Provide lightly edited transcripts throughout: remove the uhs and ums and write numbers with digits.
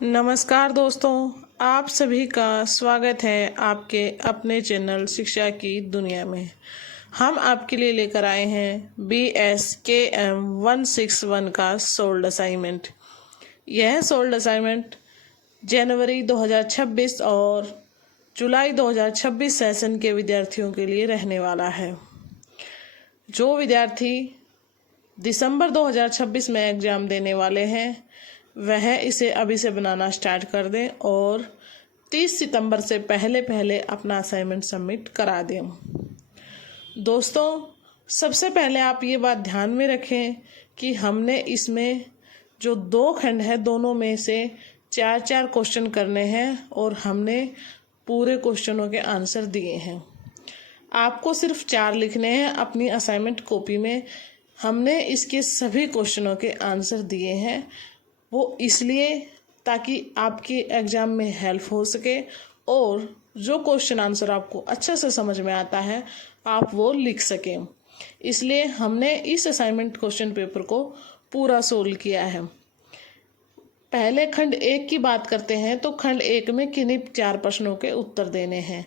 नमस्कार दोस्तों, आप सभी का स्वागत है आपके अपने चैनल शिक्षा की दुनिया में। हम आपके लिए लेकर आए हैं BSKM 161 का सोल्ड असाइनमेंट। यह सोल्ड असाइनमेंट जनवरी 2026 और जुलाई 2026 सेशन के विद्यार्थियों के लिए रहने वाला है। जो विद्यार्थी दिसंबर 2026 में एग्ज़ाम देने वाले हैं वह इसे अभी से बनाना स्टार्ट कर दें और 30 सितंबर से पहले अपना असाइनमेंट सबमिट करा दें। दोस्तों, सबसे पहले आप ये बात ध्यान में रखें कि हमने इसमें जो 2 खंड है दोनों में से 4-4 क्वेश्चन करने हैं और हमने पूरे क्वेश्चनों के आंसर दिए हैं। आपको सिर्फ 4 लिखने हैं अपनी असाइनमेंट कॉपी में। हमने इसके सभी क्वेश्चनों के आंसर दिए हैं, वो इसलिए ताकि आपके एग्ज़ाम में हेल्प हो सके और जो क्वेश्चन आंसर आपको अच्छे से समझ में आता है आप वो लिख सकें। इसलिए हमने इस असाइनमेंट क्वेश्चन पेपर को पूरा सोल्व किया है। पहले खंड 1 की बात करते हैं तो खंड 1 में किन्हीं 4 प्रश्नों के उत्तर देने हैं,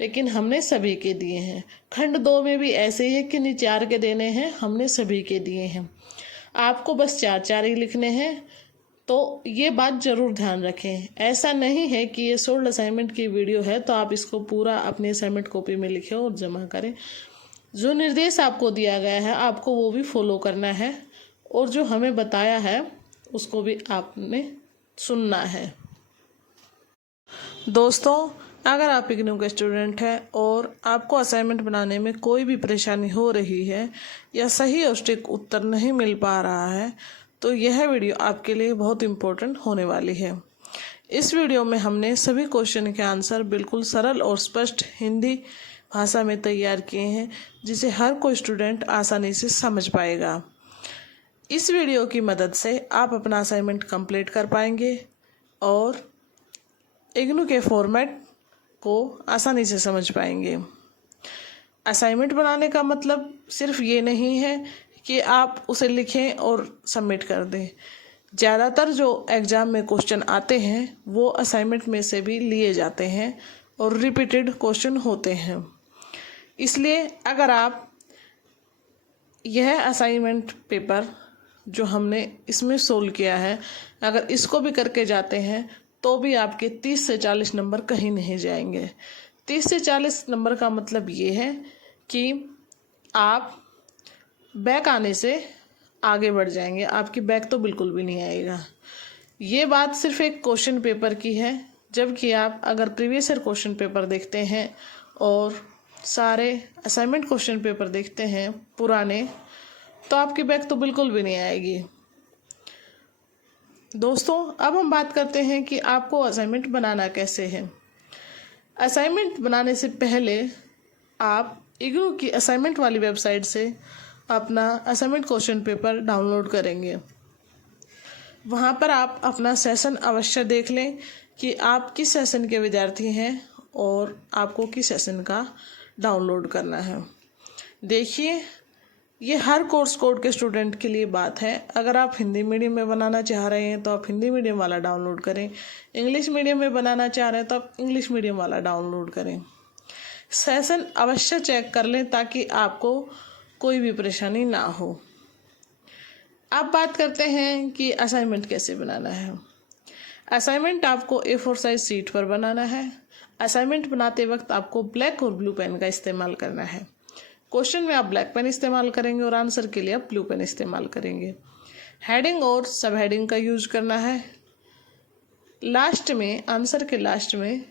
लेकिन हमने सभी के दिए हैं। खंड 2 में भी ऐसे ही है, किन्हीं 4 के देने हैं, हमने सभी के दिए हैं। आपको बस 4-4 ही लिखने हैं, तो ये बात ज़रूर ध्यान रखें। ऐसा नहीं है कि ये सोल्ड असाइनमेंट की वीडियो है तो आप इसको पूरा अपनी असाइनमेंट कॉपी में लिखें और जमा करें। जो निर्देश आपको दिया गया है आपको वो भी फॉलो करना है और जो हमें बताया है उसको भी आपने सुनना है। दोस्तों, अगर आप इग्नू के स्टूडेंट हैं और आपको असाइनमेंट बनाने में कोई भी परेशानी हो रही है या सही और सटीक उत्तर नहीं मिल पा रहा है तो यह वीडियो आपके लिए बहुत इम्पोर्टेंट होने वाली है। इस वीडियो में हमने सभी क्वेश्चन के आंसर बिल्कुल सरल और स्पष्ट हिंदी भाषा में तैयार किए हैं, जिसे हर कोई स्टूडेंट आसानी से समझ पाएगा। इस वीडियो की मदद से आप अपना असाइनमेंट कंप्लीट कर पाएंगे और इग्नू के फॉर्मेट को आसानी से समझ पाएंगे। असाइनमेंट बनाने का मतलब सिर्फ ये नहीं है कि आप उसे लिखें और सबमिट कर दें। ज़्यादातर जो एग्ज़ाम में क्वेश्चन आते हैं वो असाइनमेंट में से भी लिए जाते हैं और रिपीटेड क्वेश्चन होते हैं। इसलिए अगर आप यह असाइनमेंट पेपर जो हमने इसमें सोल्व किया है अगर इसको भी करके जाते हैं तो भी आपके 30 से 40 नंबर कहीं नहीं जाएंगे। 30 से 40 नंबर का मतलब ये है कि आप बैक आने से आगे बढ़ जाएंगे, आपकी बैक तो बिल्कुल भी नहीं आएगा। ये बात सिर्फ एक क्वेश्चन पेपर की है, जबकि आप अगर प्रीवियस ईयर क्वेश्चन पेपर देखते हैं और सारे असाइनमेंट क्वेश्चन पेपर देखते हैं पुराने तो आपकी बैक तो बिल्कुल भी नहीं आएगी। दोस्तों, अब हम बात करते हैं कि आपको असाइनमेंट बनाना कैसे है। असाइनमेंट बनाने से पहले आप इग्नू की असाइनमेंट वाली वेबसाइट से अपना असाइनमेंट क्वेश्चन पेपर डाउनलोड करेंगे। वहाँ पर आप अपना सेशन अवश्य देख लें कि आप किस सेशन के विद्यार्थी हैं और आपको किस सेशन का डाउनलोड करना है। देखिए, ये हर कोर्स कोड के स्टूडेंट के लिए बात है। अगर आप हिंदी मीडियम में बनाना चाह रहे हैं तो आप हिंदी मीडियम वाला डाउनलोड करें, इंग्लिश मीडियम में बनाना चाह रहे हैं तो आप इंग्लिश मीडियम वाला डाउनलोड करें। सेशन अवश्य चेक कर लें ताकि आपको कोई भी परेशानी ना हो। अब बात करते हैं कि असाइनमेंट कैसे बनाना है। असाइनमेंट आपको A4 साइज शीट पर बनाना है। असाइनमेंट बनाते वक्त आपको ब्लैक और ब्लू पेन का इस्तेमाल करना है। क्वेश्चन में आप ब्लैक पेन इस्तेमाल करेंगे और आंसर के लिए आप ब्लू पेन इस्तेमाल करेंगे। हेडिंग और सब हेडिंग का यूज करना है। लास्ट में, आंसर के लास्ट में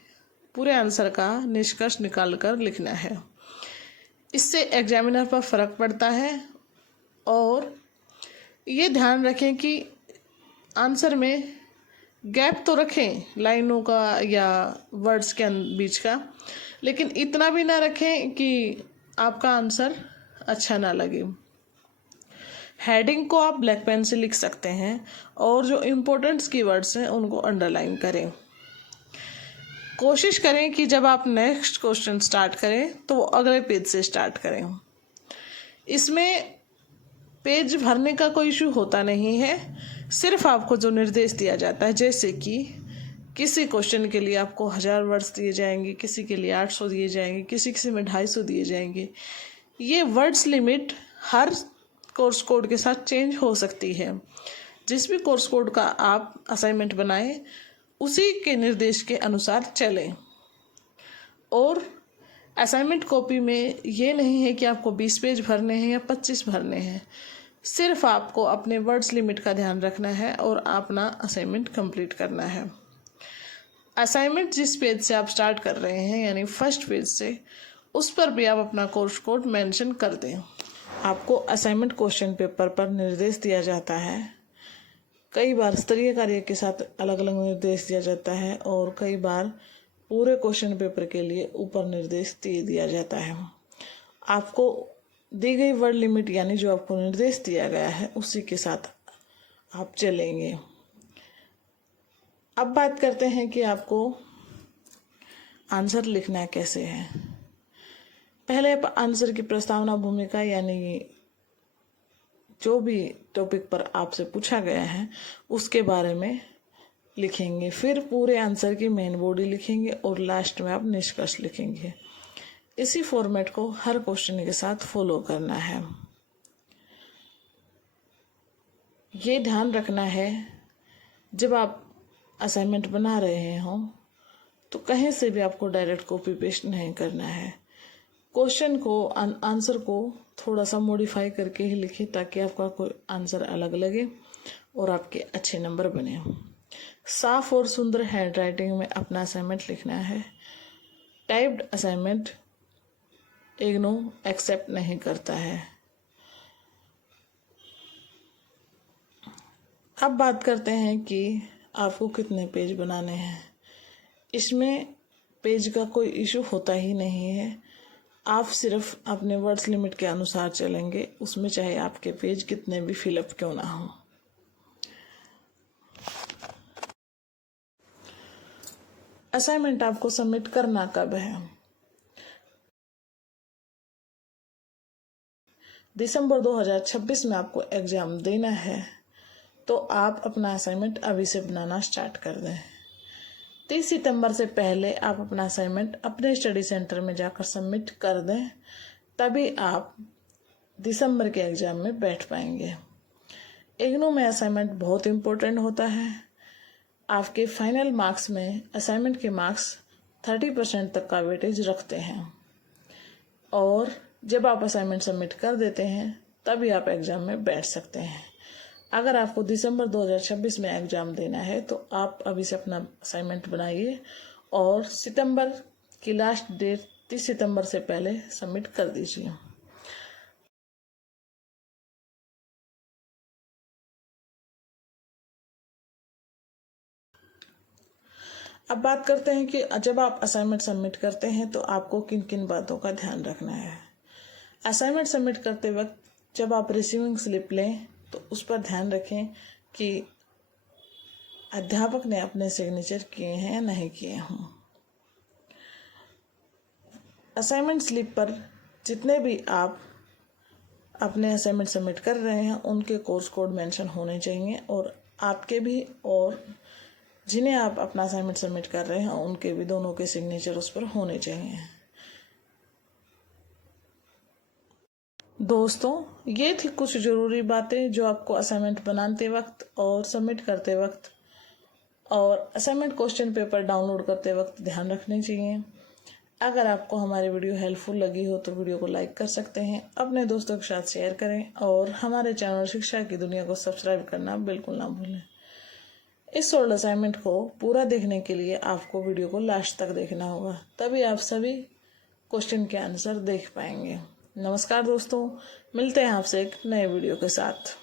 पूरे आंसर का निष्कर्ष निकाल कर लिखना है। इससे एग्जामिनर पर फ़र्क पड़ता है और ये ध्यान रखें कि आंसर में गैप तो रखें लाइनों का या वर्ड्स के बीच का, लेकिन इतना भी ना रखें कि आपका आंसर अच्छा ना लगे। हेडिंग को आप ब्लैक पेन से लिख सकते हैं और जो इम्पोर्टेंट्स की वर्ड्स हैं उनको अंडरलाइन करें। कोशिश करें कि जब आप नेक्स्ट क्वेश्चन स्टार्ट करें तो वो अगले पेज से स्टार्ट करें। इसमें पेज भरने का कोई इशू होता नहीं है, सिर्फ आपको जो निर्देश दिया जाता है, जैसे कि किसी क्वेश्चन के लिए आपको 1000 वर्ड्स दिए जाएंगे, किसी के लिए 800 दिए जाएंगे, किसी में 250 दिए जाएंगे। ये वर्ड्स लिमिट हर कोर्स कोड के साथ चेंज हो सकती है। जिस भी कोर्स कोड का आप असाइनमेंट बनाएं उसी के निर्देश के अनुसार चलें। और असाइनमेंट कॉपी में ये नहीं है कि आपको 20 पेज भरने हैं या 25 भरने हैं। सिर्फ आपको अपने वर्ड्स लिमिट का ध्यान रखना है और अपना असाइनमेंट कंप्लीट करना है। असाइनमेंट जिस पेज से आप स्टार्ट कर रहे हैं यानी फर्स्ट पेज से, उस पर भी आप अपना कोर्स कोड मेंशन कर दें। आपको असाइनमेंट क्वेश्चन पेपर पर निर्देश दिया जाता है। कई बार स्तरीय कार्य के साथ अलग अलग निर्देश दिया जाता है और कई बार पूरे क्वेश्चन पेपर के लिए ऊपर निर्देश दिया जाता है। आपको दी गई वर्ड लिमिट यानी जो आपको निर्देश दिया गया है उसी के साथ आप चलेंगे। अब बात करते हैं कि आपको आंसर लिखना कैसे है। पहले आप आंसर की प्रस्तावना भूमिका यानी जो भी टॉपिक पर आपसे पूछा गया है उसके बारे में लिखेंगे, फिर पूरे आंसर की मेन बॉडी लिखेंगे और लास्ट में आप निष्कर्ष लिखेंगे। इसी फॉर्मेट को हर क्वेश्चन के साथ फॉलो करना है। ये ध्यान रखना है जब आप असाइनमेंट बना रहे हों तो कहीं से भी आपको डायरेक्ट कॉपी पेस्ट नहीं करना है। क्वेश्चन को आंसर को थोड़ा सा मॉडिफाई करके ही लिखें ताकि आपका कोई आंसर अलग लगे और आपके अच्छे नंबर बने। साफ और सुंदर हैंड राइटिंग में अपना असाइनमेंट लिखना है। टाइप्ड असाइनमेंट इग्नू एक्सेप्ट नहीं करता है। अब बात करते हैं कि आपको कितने पेज बनाने हैं। इसमें पेज का कोई इशू होता ही नहीं है। आप सिर्फ अपने वर्ड्स लिमिट के अनुसार चलेंगे, उसमें चाहे आपके पेज कितने भी फिलअप क्यों ना हो। असाइनमेंट आपको सबमिट करना कब है? दिसंबर 2026 में आपको एग्जाम देना है, तो आप अपना असाइनमेंट अभी से बनाना स्टार्ट कर दें। 30 सितंबर से पहले आप अपना असाइनमेंट अपने स्टडी सेंटर में जाकर सबमिट कर दें, तभी आप दिसंबर के एग्ज़ाम में बैठ पाएंगे। इग्नू में असाइनमेंट बहुत इम्पोर्टेंट होता है। आपके फाइनल मार्क्स में असाइनमेंट के मार्क्स 30% तक का वेटेज रखते हैं और जब आप असाइनमेंट सबमिट कर देते हैं तभी आप एग्ज़ाम में बैठ सकते हैं। अगर आपको दिसंबर 2026 में एग्ज़ाम देना है तो आप अभी से अपना असाइनमेंट बनाइए और सितंबर की लास्ट डेट 30 सितंबर से पहले सबमिट कर दीजिए। अब बात करते हैं कि जब आप असाइनमेंट सबमिट करते हैं तो आपको किन किन बातों का ध्यान रखना है। असाइनमेंट सबमिट करते वक्त जब आप रिसीविंग स्लिप लें तो उस पर ध्यान रखें कि अध्यापक ने अपने सिग्नेचर किए हैं या नहीं किए हों। असाइनमेंट स्लिप पर जितने भी आप अपने असाइनमेंट सबमिट कर रहे हैं उनके कोर्स कोड मेंशन होने चाहिए और आपके भी और जिन्हें आप अपना असाइनमेंट सबमिट कर रहे हैं उनके भी, दोनों के सिग्नेचर उस पर होने चाहिए। दोस्तों, ये थी कुछ ज़रूरी बातें जो आपको असाइनमेंट बनाते वक्त और सबमिट करते वक्त और असाइनमेंट क्वेश्चन पेपर डाउनलोड करते वक्त ध्यान रखनी चाहिए। अगर आपको हमारी वीडियो हेल्पफुल लगी हो तो वीडियो को लाइक कर सकते हैं, अपने दोस्तों के साथ शेयर करें और हमारे चैनल शिक्षा की दुनिया को सब्सक्राइब करना बिल्कुल ना भूलें। इस सोल्ड असाइनमेंट को पूरा देखने के लिए आपको वीडियो को लास्ट तक देखना होगा, तभी आप सभी क्वेश्चन के आंसर देख पाएंगे। नमस्कार दोस्तों, मिलते हैं आपसे एक नए वीडियो के साथ।